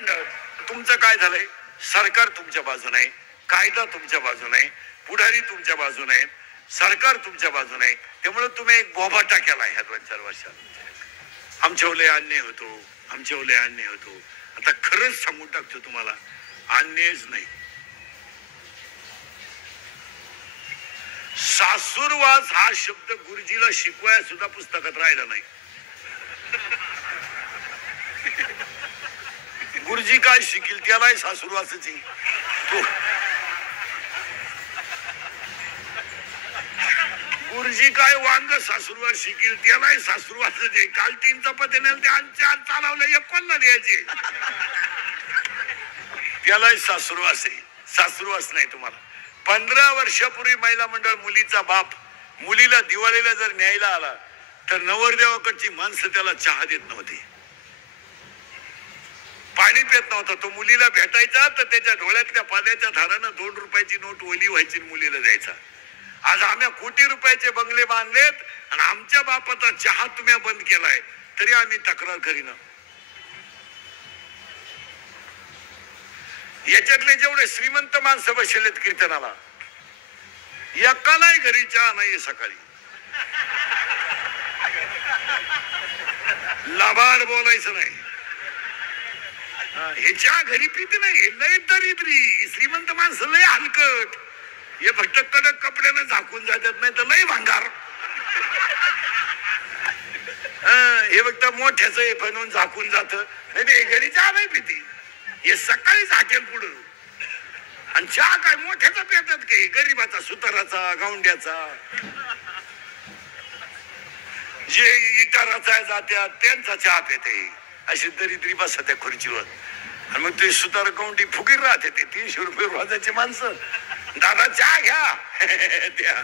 तुमचं काय झालंय? सरकार तुमच्या बाजूने आहे, कायदा तुमच्या बाजूने आहे, पुढारी तुमच्या बाजूने आहे, सरकार तुमच्या बाजूने आहे. त्यामुळे तुम्ही एक बोबाटा केला ह्या 2-4 वर्षात. आमच्यावले अन्याय होतो, आमच्यावले अन्याय होतो. आता खरंच सांगून टाकतो तुम्हाला, अन्यायच नाही. सासूरवास हा शब्द गुरुजीला शिकवाय सुद्धा पुस्तकात राहिला नाही. गुरुजी काय शिकील त्यालाही सासूरवासच. गुरुजी काय वांग सासूरवास शिकील त्यालाही सासूरवासच आहे. काल 3 चपात्या ते चालवलं 1 कोणला द्यायचे, त्यालाही सासूरवास आहे. सासूरवास नाही तुम्हाला. 15 वर्षापूर्वी महिला मंडळ मुलीचा बाप मुलीला दिवाळीला जर न्यायला आला तर नवरदेवाकडची माणसं त्याला चहा देत नव्हती, पाणी पित नव्हता. तो मुलीला भेटायचा तर त्याच्या डोळ्यातल्या पाण्याच्या धारानं 2 रुपयाची नोट ओली व्हायची, मुलीला द्यायचा. आज आम्ही कोटी रुपयाचे बंगले बांधलेत आणि आमच्या बापाचा चहा तुम्ही बंद केलाय तरी आम्ही तक्रार करीना. याच्यातले जेवढे श्रीमंत माणसं बसलेत कीर्तनाला, एकालाही घरी चहा नाहीये सकाळी. लाभाड बोलायचं नाही, ह्याच्या घरी पिती नाही. लय दरिद्री श्रीमंत माणसं लय हलकट. हे फक्त कडक कपड्यानं झाकून जातात, नाही तर लय भांगार. हे फक्त मोठ्याच बनवून झाकून जात, नाही ते घरी चहा नाही पिती. हे सकाळी झाकेल पुढं. आणि चहा काय मोठ्याचा पितात काही, गरीबाचा, सुताराचा, गावंड्याचा, जे इटाराचा जात्यात त्यांचा चहा पिते. अशी दरिद्री बसा त्या खुर्चीवर. आणि मग ते सुतार गावंडी फुगीर राहते. ते 300 रुपये रोजाची माणसं. दादा चहा घ्या द्या.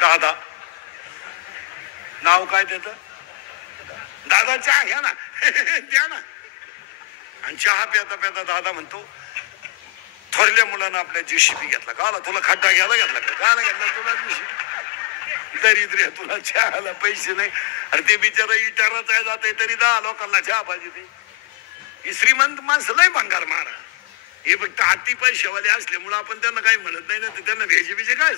दादा नाव काय त्याचं? दादा चहा घ्या ना द्या ना. आणि चहा प्याता प्याता दादा म्हणतो, थोरल्या मुलांना आपल्या JCB घेतला का? तुला खड्डा घ्यायला घेतला का? गाणं घेतला तुला JCB. दरिद्र्या तुला चहाला पैसे नाही. अरे ते बिचारा इटाराचा जाते तरी 10 लोकांना चहा पाहिजे. ते ही श्रीमंत माणसं लय भंगार मारा. हे फक्त हाती पैशावाले असल्यामुळे आपण त्यांना काही म्हणत नाही ना, तर त्यांना घ्यायचे बिचे काय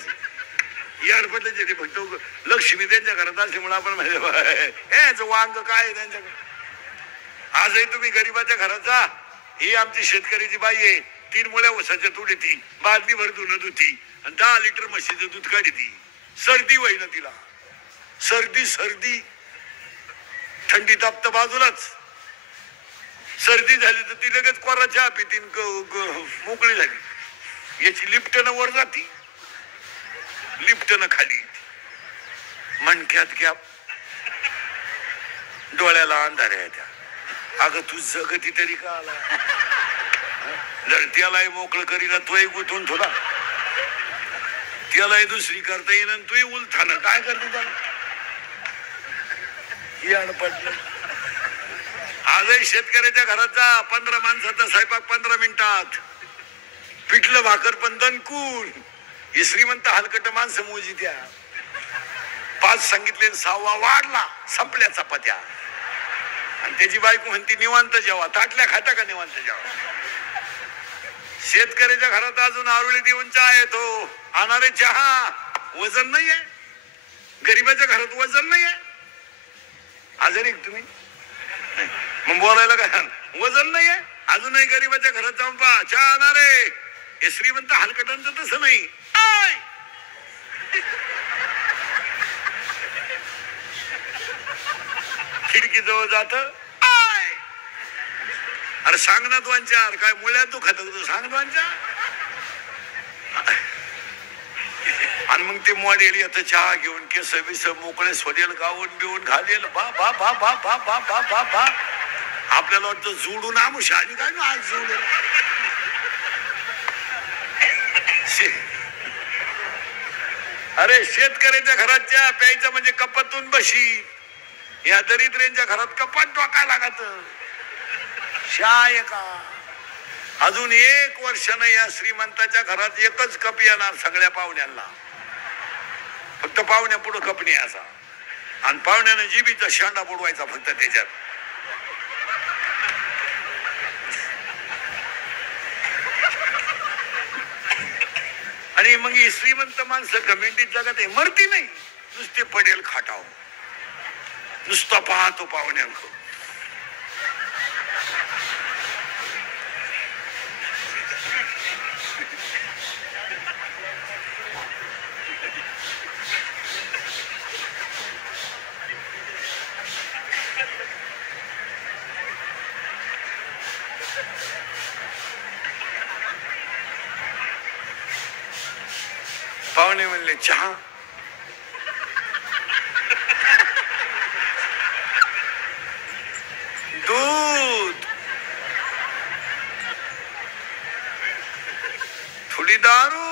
यार पडले. ते फक्त लक्ष्मी त्यांच्या घरात असल्यामुळे आपण म्हणजे वांग काय त्यांच्याकडे. आजही तुम्ही गरीबाच्या घरात जा, ही आमची शेतकऱ्याची बाई आहे, 3 मुळ्या ऊसाच्या तुडी ती बादली भर धुणं धुती आणि 10 लिटर म्हशीचं दूध काढी ती. सर्दी होईना तिला, सर्दी थंडी तापत बाजूलाच. सर्दी झाली तर ती लगेच कोरा चहा पिती, मोकळी झाली. याची लिफ्टनं वर जाती, लिफ्टनं खाली, मणक्यात गॅप, डोळ्याला अंधाऱ्या येत्या. अगं तू जगती तरी का आला? जर त्यालाही मोकळं करीना तोही गुंतून थोडा, त्यालाही दुसरी करता येईन तोही उलथानं काय करते त्याला. आजही शेतकऱ्याच्या घरात जा, 15 माणसाचा स्वयंपाक 15 मिनिटात, पिठलं भाकर पण दणकून. हे श्रीमंत हलकट माणसं मोजी त्या. 5 सांगितले 6वा वाढला, संपल्या चपात्या. आणि त्याची बायको म्हणती निवांत जेवा. ताटल्या खाता का निवांत जेवा? शेतकऱ्याच्या घरात अजून आरुळी देऊन चहा येतो. आणणारे चहा वजन नाहीये, गरीबाच्या घरात वजन नाहीये. आजारी तुम्ही मग बोलायला काय? वजन नाहीये अजूनही गरीबाच्या घरात जाऊन पहा, चहा आणणारे. हे श्रीमंत हलकटांचं तसं नाही. खिडकी जवळ जात, अरे सांग ना 2-4 काय मुळ्यात तू खात सांग 2-4. आणि मग ते मॉडेल येतं चहा घेऊन, केस बिस मोकळे स्वदेल गावून बिवून घालेल. बा बा बा बा बा बा बा बा बा. आपल्याला वाटतं जोडून आमुषा आणि काय ना आज जोडून. अरे शेतकऱ्याच्या घरात चहा प्यायचं म्हणजे कपातून बशी. या दरिद्र्यांच्या घरात कपात डोका लागत. शाय का अजून 1 वर्षानं या श्रीमंताच्या घरात एकच कप येणार सगळ्या पाहुण्यांना. फक्त पाहुण्या पुढं कप नाही असा. आणि पाहुण्याने जिबीचा शांडा बुडवायचा फक्त त्याच्यात. आणि मग ही श्रीमंत माणसं कमेंटीत जगात आहे, मरती नाही, नुसते पडेल खाटाव, नुसता पाहतो पाहुण्यांक. पाहुणे म्हणले चहा, दूध, थोडी दारू,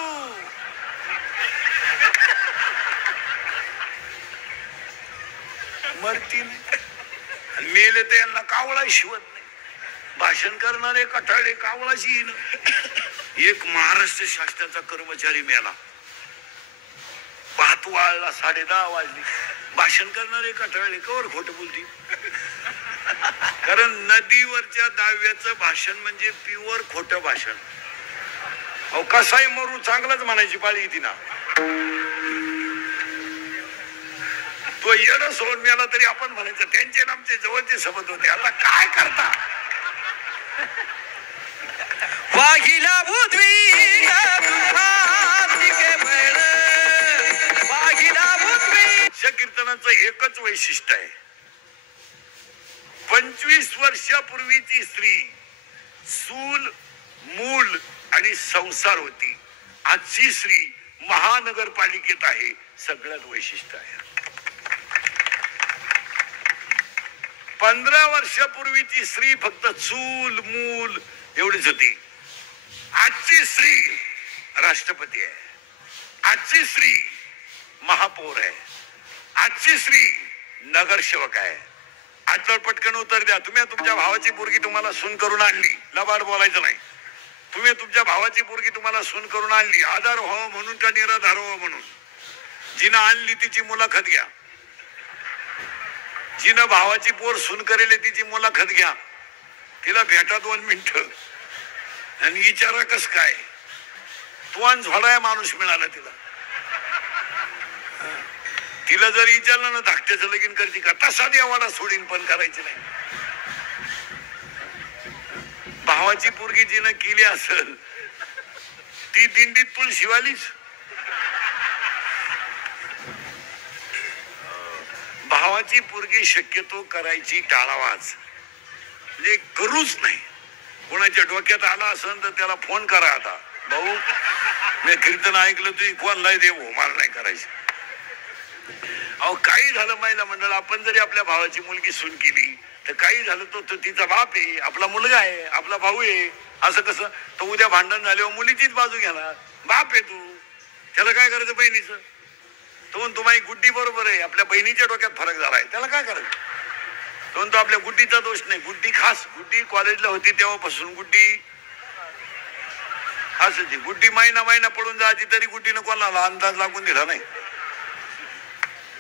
मरती नाही. मेले तर यांना कावळा शिवत नाही. भाषण करणारे कठाळे कावळाशी येईन. एक महाराष्ट्र शासनाचा कर्मचारी मेला, पाहत वाळला, 10:30 वाजली. भाषण करणारे कठाळे कवर खोट बोलती. कारण नदीवरच्या दाव्याचं भाषण म्हणजे प्युअर खोटं भाषण. अहो कसाही मरू चांगलाच म्हणायची पाळी येते ना. तो येणं सोडून मिळाला तरी आपण म्हणायचं त्यांचे आमचे जवळचे सबंध होते. आता काय करता. वाघिला कीर्तनाचं एकच वैशिष्ट्य आहे, 25 वर्षापूर्वीची स्त्री सूल, मूल आणि संसार होती. आजची स्त्री महानगरपालिकेत आहे. सगळ्यात वैशिष्ट्य आहे. 15 वर्षापूर्वीची स्त्री फक्त चूल मूल एवढीच होती. आजची स्त्री राष्ट्रपती आहे. आजची स्त्री महापौर आहे. आजची स्त्री नगरसेवक आहे. आजवर पटकन उत्तर द्या. तुम्ही तुमच्या भावाची पोरगी तुम्हाला सून करून आणली, लबाड बोलायचं नाही. तुम्ही तुमच्या भावाची पोरगी तुम्हाला सून करून आणली, आधार व्हावं म्हणून का निराधार व्हावं म्हणून. जिनं आणली तिची मुलाखत घ्या. जिनं भावाची पोर सून करेल तिची मुलाखत घ्या. तिला भेटा 2 मिनिटं आणि विचारा कस काय. तुवान झोडाय माणूस मिळाला तिला. तिला जर विचारलं ना धाकट्याचं लगीन करते का, तसा देवाला सोडीन पण करायची नाही. भावाची पोरगी जिनं केली असेल ती दिंडीत तुळशीवालीच. भावाची पोरगी शक्यतो करायची टाळावाच, म्हणजे करूच नाही. कोणाच्या डोक्यात आला असेल तर त्याला फोन करा. आता भाऊ मी कीर्तन ऐकलं, तुझी कोणलाही देव, मला नाही करायचं. अहो काही झालं महिला मंडळ, आपण जरी आपल्या भावाची मुलगी सून केली तर काही झालं तो तिचा बाप आहे, आपला मुलगा आहे, आपला भाऊ आहे. असं कसं. तो उद्या भांडण झाल्यावर मुलीचीच बाजू घेणार. बाप आहे तू, त्याला काय करायचं बहिणीचं. तो तुम्हाला गुड्डी बरोबर आहे, आपल्या बहिणीच्या डोक्यात फरक झालाय, त्याला काय करायचं. तो आपल्या गुड्डीचा दोष नाही. गुड्डी खास, गुड्डी कॉलेजला होती तेव्हापासून गुड्डी असं. गुड्डी महिना पडून जायची तरी गुड्डीनं कोणाला अंदाज लागून दिला नाही.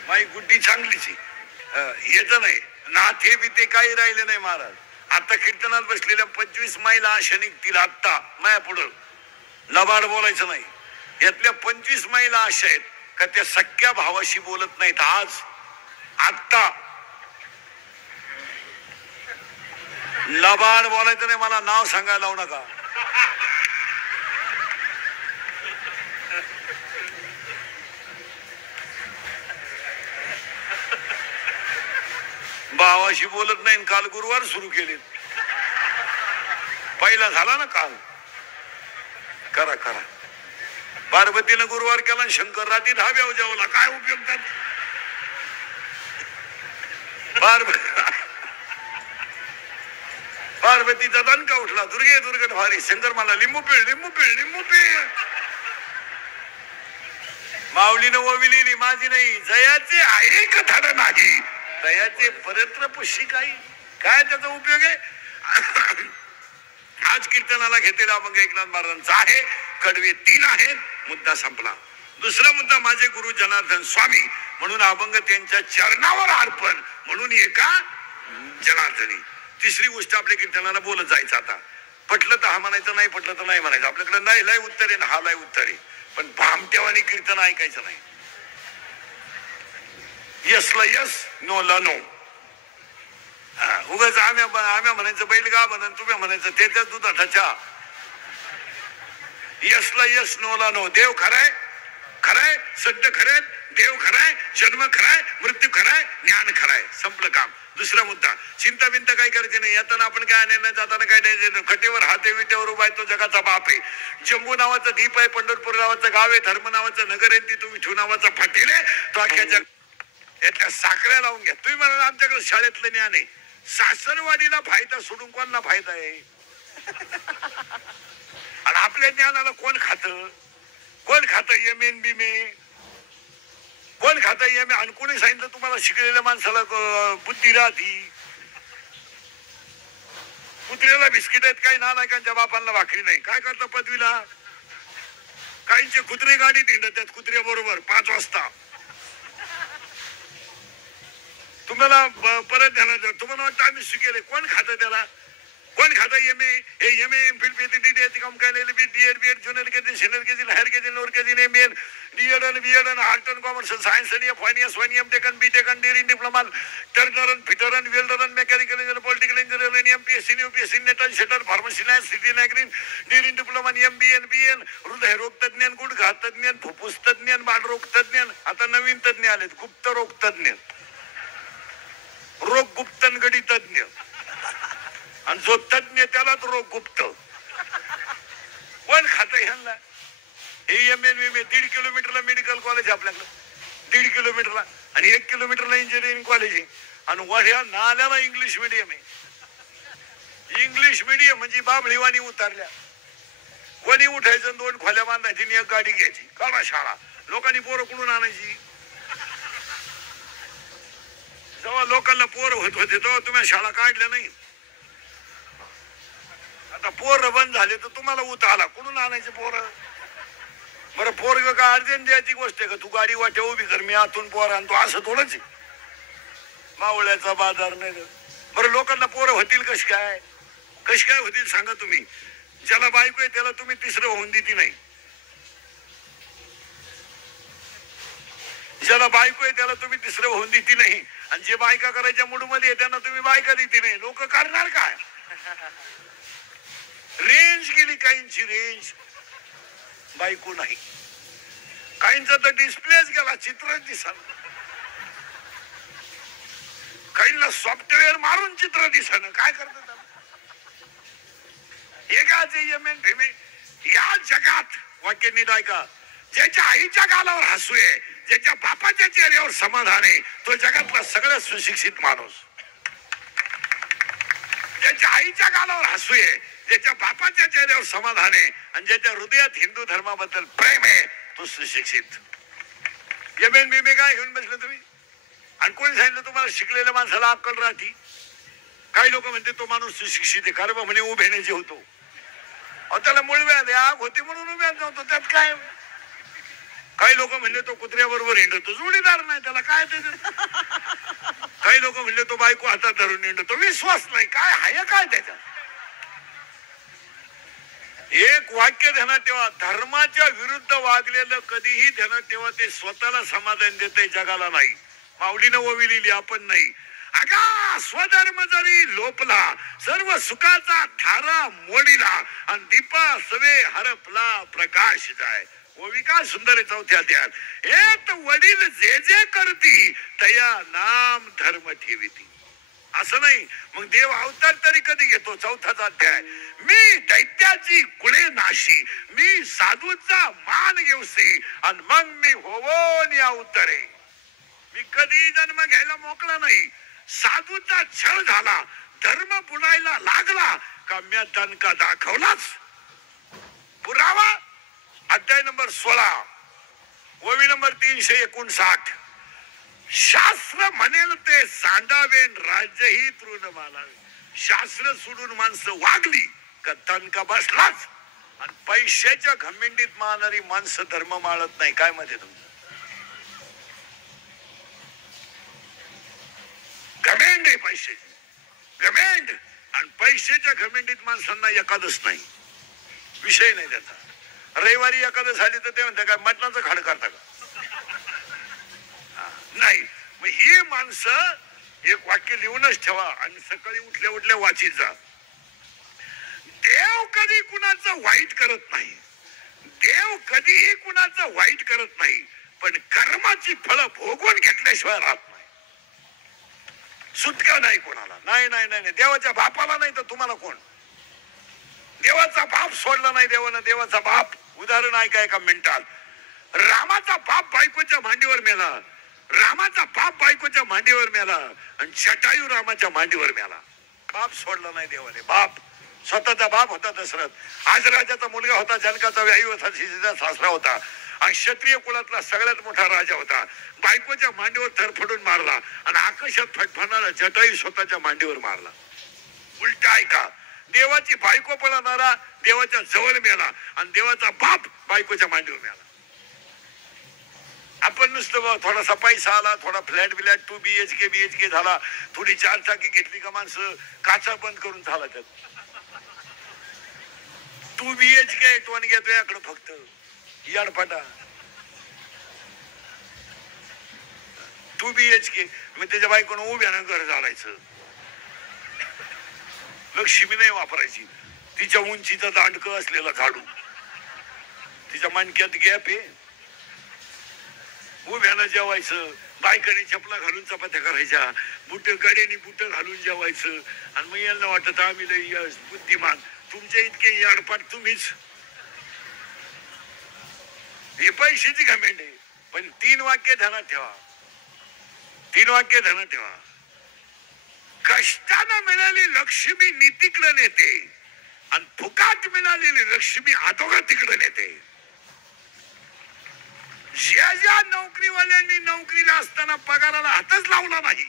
माई गुड्डी चांगलीच येत नाही. नाथे बिते काही राहिले नाही महाराज. आता कीर्तनात बसलेल्या 25 महिला अशा निघतील आत्ता माया पुढं. लबाड बोलायचं नाही. यातल्या 25 महिला अशा आहेत का त्या सख्या भावाशी बोलत नाहीत. आज आत्ता लबाड बोलायचं नाही. मला नाव सांगायला लावू नका. भावाशी बोलत नाही. काल गुरुवार सुरू केले. पहिला झाला ना काल. करा करा. पार्वतीनं गुरुवार केला, शंकर रात्री धाब्यावर जेवला. काय उपयोग त्यात. पार्वतीचा दणका उठला. दुर्गे दुर्गट भारी. शंकर मला लिंबू पिळ लिंबू पिळ लिंबू पिळ. माऊलीनं ओविलेली माझी नाही. जयाचे आहे कथाड नाही, दयाचे परत्र पुष्टी काही. काय त्याचा उपयोग आहे. आज कीर्तनाला घेतलेला अभंग एकनाथ महाराजांचा आहे. कडवे 3 आहेत. मुद्दा संपला. दुसरा मुद्दा माझे गुरु जनार्दन स्वामी म्हणून अभंग त्यांच्या चरणावर अर्पण म्हणून एका जनार्दनी. तिसरी गोष्ट आपल्या कीर्तनाला बोलत जायचं. आता पटलं तर हा म्हणायचं, नाही पटलं तर नाही म्हणायचं. आपल्याकडे नाही लय उत्तर आहे ना, हा लय उत्तर आहे, पण भामटेवानी कीर्तन ऐकायचं नाही. यसला यस, नो ला नो. उगाच आम्ही म्हणायचं बैल गा म्हणून, तुम्ही म्हणायचं त्याच्याच दुधाचा चहा. यसला यस, नो ला नो. देव खराय, खराय, सत्य खरे, देव खराय, जन्म खराय, मृत्यू खराय, ज्ञान खराय. संपलं काम. दुसरा मुद्दा, चिंता बिंता काय करायची नाही. येताना आपण काय आणायला, जाताना काय नाही. खटेवर हाते विटेवर उभा आहे तो जगाचा बाप आहे. जम्मू नावाचा द्वीप आहे, पंढरपूर नावाचं गाव आहे, धर्म नावाचं नगर आहे, तिथून विठू नावाचा फाटील आहे. तो अख्ख्या जग यातल्या साखऱ्या लावून घ्या. तुम्ही म्हणाल आमच्याकडे शाळेतलं ज्ञान आहे. सासरवाडीला फायदा सोडून कोणाला फायदा आहे? आणि आपल्या ज्ञानाला कोण खात? कोण खात? एम बीमे कोण खाता? एम आणि कोणी सांगितलं तुम्हाला शिकलेल्या माणसाला बुद्धी राहती? कुत्र्याला बिस्किट आहेत, काही नालायकांच्या बापांना भाकरी नाही. काय करता पदवीला? काहींचे कुत्रे गाडीत हिंडत आहेत कुत्र्या बरोबर 5 वाजता. तुम्हाला परत ध्यानात, तुम्हाला वाटतं आम्ही शिकेले. कोण खातं त्याला? कोण खातं? एम ए काम काय DEd BEd junior KG, senior KG, higher KG, lower KG, M Ed, DEd आणि बीएड आणि आर्ट अँड कॉमर्स, सायन्स आणि फायनान्स, टेकन बीटेक आणि डेअरिंग डिप्लोमा, टर्नर आणि फिटर आणि वेल्डर आणि मेकॅनिकल इंजिनियर, पॉलिटिकल इंजिनियर आणि एमपीएससी, यूपीएससी, नेट आणि शेटर, फार्मसी, सिटी नॅग्रीन, डेअरिंग डिप्लोमा, एमबीएन, बीएन, हृदय रोग तज्ञ, गुडघा तज्ञ, फुफ्फुस तज्ञ, बालरोग तज्ञ. आता नवीन तज्ञ आलेत, गुप्त रोग तज्ञ, रोग गुप्तनगडी तज्ञ. आणि जो तज्ञ त्यालाच रोग गुप्त. कोण खात ह्यांना? हे एम एन 1.5 किलोमीटरला मेडिकल कॉलेज आपल्याकडं, 1.5 किलोमीटरला, आणि 1 किलोमीटरला इंजिनिअरिंग कॉलेज आहे. आणि वड्या नाल्याला इंग्लिश मिडियम आहे. इंग्लिश मिडियम म्हणजे बाबळीवाणी उतारल्या. कोणी उठायचं, 2 खोल्या बांधायची आणि 1 गाडी घ्यायची. काढा शाळा. लोकांनी पोरं कुठून आणायची? जेव्हा लोकांना पोरं होत होते तेव्हा तुम्ही शाळा काढल्या नाही. आता पोरं बंद झाले तर तुम्हाला उत आला. कुठून आणायचे पोरं? बरं, पोरग का अर्जंट द्यायची गोष्ट आहे का? तू गाडी वाट्या उभी कर, मी आतून पोर आणतो, असं थोडंच आहे. मावळ्याचा बाजार नाही. बरं, लोकांना पोरं होतील कशी काय? कशी काय होतील सांगा तुम्ही? ज्याला बायको आहे त्याला तुम्ही तिसरं होऊन देती नाही. ज्याला बायको आहे त्याला तुम्ही तिसरं होऊन देती नाही. आणि जे बायका करायच्या मूडमध्ये त्यांना तुम्ही बायका देती नाही. लोक करणार काय? रेंज गेली काहींची, रेंज. बायको नाही. काहींचा तर डिस्प्लेच गेला, चित्रच दिसणार. काहींना सॉफ्टवेअर मारून चित्र दिसणं. काय करतात? या जगात वाक्य नीट ऐका, ज्याच्या आईच्या गालावर हसू आहे, ज्याच्या बापाच्या चेहऱ्यावर समाधान आहे, तो जगातला सगळ्यात सुशिक्षित माणूस. ज्याच्या आईच्या गालावर हसू आहे, ज्याच्या बापाच्या चेहऱ्यावर समाधान आहे, आणि ज्याच्या हृदयात हिंदू धर्माबद्दल प्रेम आहे, तो सुशिक्षित. एम बीमे काय घेऊन बसले तुम्ही? आणि कोणी सांगितलं तुम्हाला शिकलेल्या माणसाला अक्कल राहती? काही लोक म्हणते तो माणूस सुशिक्षित आहे, कारण म्हणे उभ्याने जेवतो. त्याला मुळव्याध आग होती म्हणून उभ्यात नव्हतो, त्यात काय? काही लोक म्हणले तो कुत्र्याबरोबर हिंडतो, जोडीदार नाही त्याला काय ते. काही लोक म्हणले तो बायको हातात धरून हिंडतो, विश्वास नाही. काय हाय काय त्याच्यात? एक वाक्य ध्यानात ठेवा, धर्माच्या विरुद्ध वागलेलं कधीही ध्यानात ठेवा, ते स्वतःला समाधान देते, जगाला नाही. माऊलीनं ओवी लिहिली, आपण नाही. अगा स्वधर्म जरी लोपला, सर्व सुखाचा थारा मोडीला, आणि दीपा सवे हरपला प्रकाश जाय. ओवी काय सुंदर आहे चौथ्या अध्यायात. एक वडील जे जे करती तया नाम धर्म ठेविती. असं नाही. मग देव अवतार तरी कधी घेतो? चौथाच अध्याय. मी दैत्याची कुळे नाशी, मी साधूचा मान घेऊसी, आणि मग मी होवोन या उत्तरे. मी कधी जन्म घ्यायला मोकळा नाही. साधूचा छळ झाला, धर्म बुडायला लागला का म्या दणका दाखवलाच. पुरावा अध्याय नंबर 16, ओवी नंबर 359. शास्त्र म्हणेल ते सांडावेन, राज्यही तृण मानावे. शास्त्र सोडून माणसं वागली का दणका बसलाच. आणि पैशाच्या घमेंडीत मारणारी माणसं धर्म माळत नाही. काय मध्ये तुमचं? घमेंड आहे पैशाची, घमेंड. आणि पैशाच्या घमेंडीत माणसांना एकादच नाही, विषय नाही त्याचा. रविवारी एकादश झाली तर ते म्हणतात काय मटणाचं खाड करता का? नाही. मग ही माणसं एक वाक्य लिहूनच ठेवा आणि सकाळी उठल्या उठल्या वाचीत जा. देव कधी कुणाचं वाईट करत नाही, देव कधीही कुणाचं वाईट करत नाही, पण कर्माची फळं भोगून घेतल्याशिवाय राहत नाही. सुटका नाही कोणाला. नाही नाही नाही देवाच्या बापाला नाही तर तुम्हाला कोण? देवाचा बाप सोडला नाही देवानं. देवाचा बाप उदाहरण ऐका एका मिनिटात. रामाचा बाप बायकोच्या मांडीवर मेला, रामाचा बाप बायकोच्या मांडीवर मेला आणि जटायू रामाच्या मांडीवर मेला. बाप सोडला नाही देवाने. बाप स्वतःचा बाप होता दशरथ, आज राजाचा मुलगा होता, जनकाचा व्यायू होता, सीतेचा सासरा होता आणि क्षत्रिय कुळातला सगळ्यात मोठा राजा होता. बायकोच्या मांडीवर थरफडून मारला आणि आकाशात फटफडणारा जटायू स्वतःच्या मांडीवर मारला. उलट ऐका, देवाची बायको पळणारा देवाच्या जवळ मेला आणि देवाचा बाप बायकोच्या मांडीवर मेला. आपण नुसतं थोडासा पैसा आला, थोडा फ्लॅट बिलॅट 2 BHK झाला, थोडी 4 चाकी घेतली का माणसं काचा बंद करून झाला. त्यात 2 BHK टोन घेतो याकडे फक्त याडपाटा. 2 BHK मग त्याच्या बायकोनं उभ्यानं घर झाडायचं. लक्ष्मी नाही वापरायची, तिच्या उंचीचा दांडकं असलेला झाडू, तिच्या मणक्यात गॅप आहे, उभ्यानं जेवायचं. बायकांनी चपला घालून चपात्या करायच्या, बुट गड्यानी बुट घालून जेवायचं. आणि मग यांना वाटत आम्ही लय बुद्धिमान. तुमच्या इतके याडपाट तुम्हीच. हे पैशाची घमेंड आहे. पण 3 वाक्य ध्यानात ठेवा, 3 वाक्य ध्यानात ठेवा. कष्टानं मिळाली लक्ष्मी नीतीकडे नेते आणि फुकाट मिळालेली लक्ष्मी अधोगतीकडे नेते. ज्या ज्या नोकरीवाल्यांनी नोकरीला असताना पगाराला हातच लावला नाही,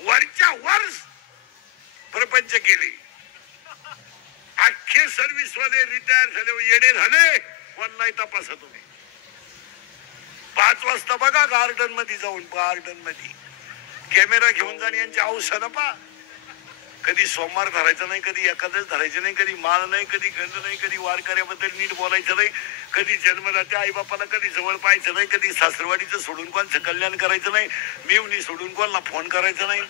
वरच्या वर प्रपंच केले, अख्खे सर्व्हिस वाले रिटायर झाले, येडे झाले. कोणलाही तपासा तुम्ही. 5 वाजता बघा गार्डन मध्ये जाऊन, गार्डन मध्ये कॅमेरा घेऊन जाणे यांची औषध पा. कधी सोमवार धरायचं नाही, कधी एकादश धरायचं नाही, कधी माळ नाही, कधी गंध नाही, कधी वारकऱ्याबद्दल नीट बोलायचं नाही, कधी जन्मदात्या आई बापाला कधी जवळ पाहायचं नाही, कधी सासरवाडीचं सोडून कोणाचं कल्याण करायचं नाही, मिवणी सोडून कोणाला फोन करायचं नाही.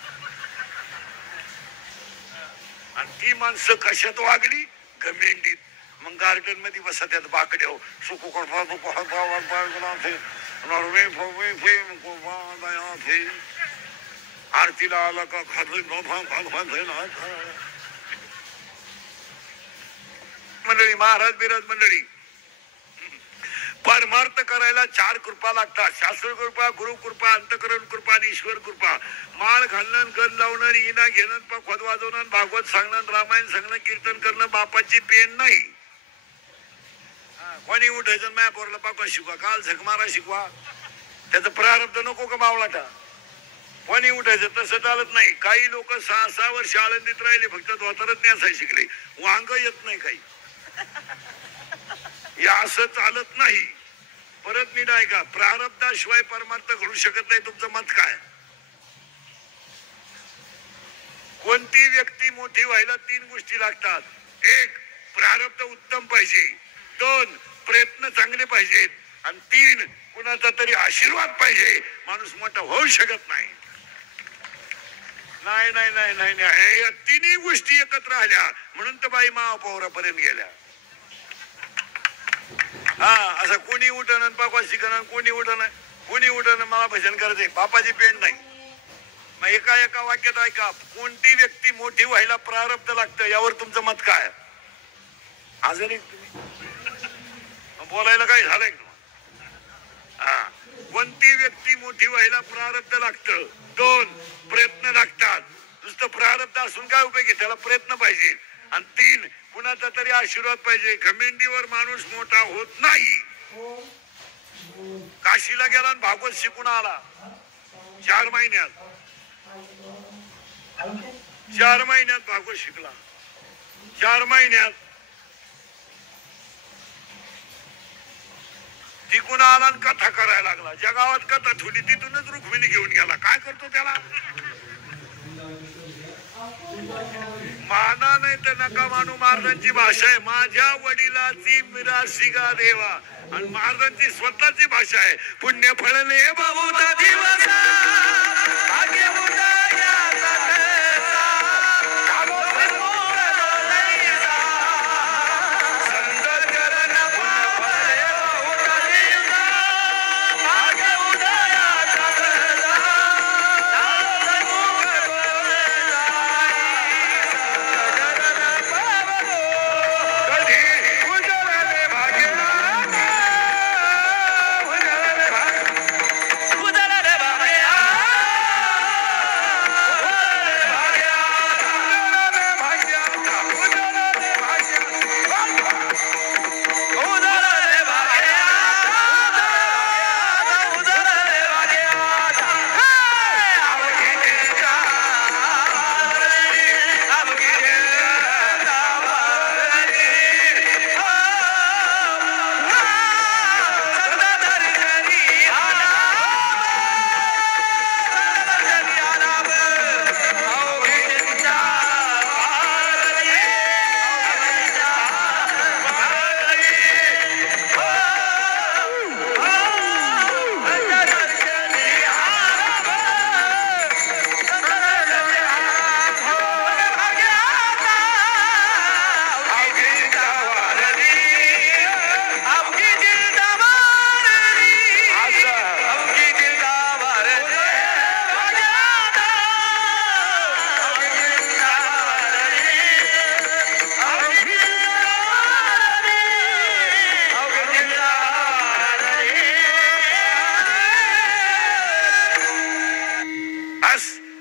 आणि ती माणसं कशात वागली? घमेंडीत. मग गार्डन मध्ये बसत्यात बाकड्या आरतीला आला का मंडळी, महाराज बिराज मंडळी, परमार्थ करायला 4 कृपा लागतात. शास्त्र कृपा, गुरु कृपा, अंतकरण कृपा आणि ईश्वर कृपा. माळ घालणं, गण लावणं, इना घेणं, खोद वाजवणं, भागवत सांगणं, रामायण सांगणं, कीर्तन करणं बापाची पेन नाही. कोणी उठायचं मॅ पोरला बापा शिकवा, काल झक मारा शिकवा, त्याचं प्रारब्ध नको का मावळाटा. कोणी उठायचं तसं चालत नाही. काही लोक 6-6 वर्ष आळंदीत राहिले, फक्त धोतरच न्यासाय शिकले, वांग येत नाही काही. या असं चालत नाही. परत नीट ऐका, प्रारब्धाशिवाय परमार्थ घडू शकत नाही. तुमचं मत काय? कोणती व्यक्ती मोठी व्हायला 3 गोष्टी लागतात. 1 प्रारब्ध उत्तम पाहिजे, 2 प्रयत्न चांगले पाहिजेत आणि 3 कुणाचा तरी आशीर्वाद पाहिजे. माणूस मोठा होऊ शकत नाही. नाही नाही नाही नाही नाही, या 3 गोष्टी एकत्र आल्या म्हणून तर बाई महापौरापर्यंत गेल्या. हा, असं कोणी उठण बापा शिकण, कोणी उठण मला भजन करायचंय, बापाची पेंड नाही. मग एका वाक्यात ऐका, कोणती व्यक्ती मोठी व्हायला प्रारब्ध लागतं यावर तुमचं मत काय? आजारी तुम्ही बोलायला काय झालंय? हा, कोणती व्यक्ती मोठी व्हायला प्रारब्ध लागतं? 2 प्रयत्न लागतात. नुसतं प्रारब्ध असून काय उपयोग आहे? त्याला प्रयत्न पाहिजे. आणि 3 कुणाचा तरी आशीर्वाद पाहिजे. घमेंडीवर माणूस मोठा होत नाही. काशीला गेला आणि भागवत शिकून आला 4 महिन्यात, 4 महिन्यात भागवत शिकला. 4 महिन्यात तिकून आला आणि कथा करायला लागला. ज्या गावात कथा ठेवली तिथूनच रुक्मिणी घेऊन गेला. काय करतो त्याला? माना नाही तर नका मानू, महाराजांची भाषा आहे. माझ्या वडिलाची मिराशी गा देवा, आणि महाराजांची स्वतःची भाषा आहे. पुण्य फळले बहुत दिवस आगे उदया सकता संत चरण पावले बहुत दिवस आगे उदया सकता मुख बोले संत चरण पावलो कधी उजळले भाग्य, उदरले भाग्या उदरले भाग्या उदरले भाग्या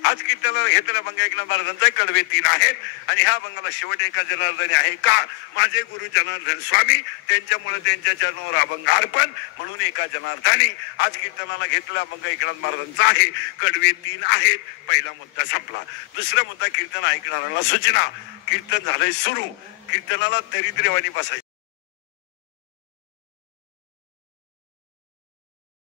आज कीर्तनाला घेतलेला भंग एकनाथ महाराजांचा कडवे 3 आहेत. आणि ह्या भंगाला शेवट एका जनार्दनी आहे. का? माझे गुरु जनार्दन स्वामी, त्यांच्यामुळे त्यांच्या चरणावर अभंग अर्पण, म्हणून एका जनार्दनी आज कीर्तनाला घेतलेला भंग एकनाथ महाराजांचा आहे. कडवे 3 आहेत. पहिला मुद्दा संपला. दुसरा मुद्दा, कीर्तन ऐकणाऱ्यांना सूचना. कीर्तन झालंय सुरू. कीर्तनाला दरिद्रवाणी बसायचं.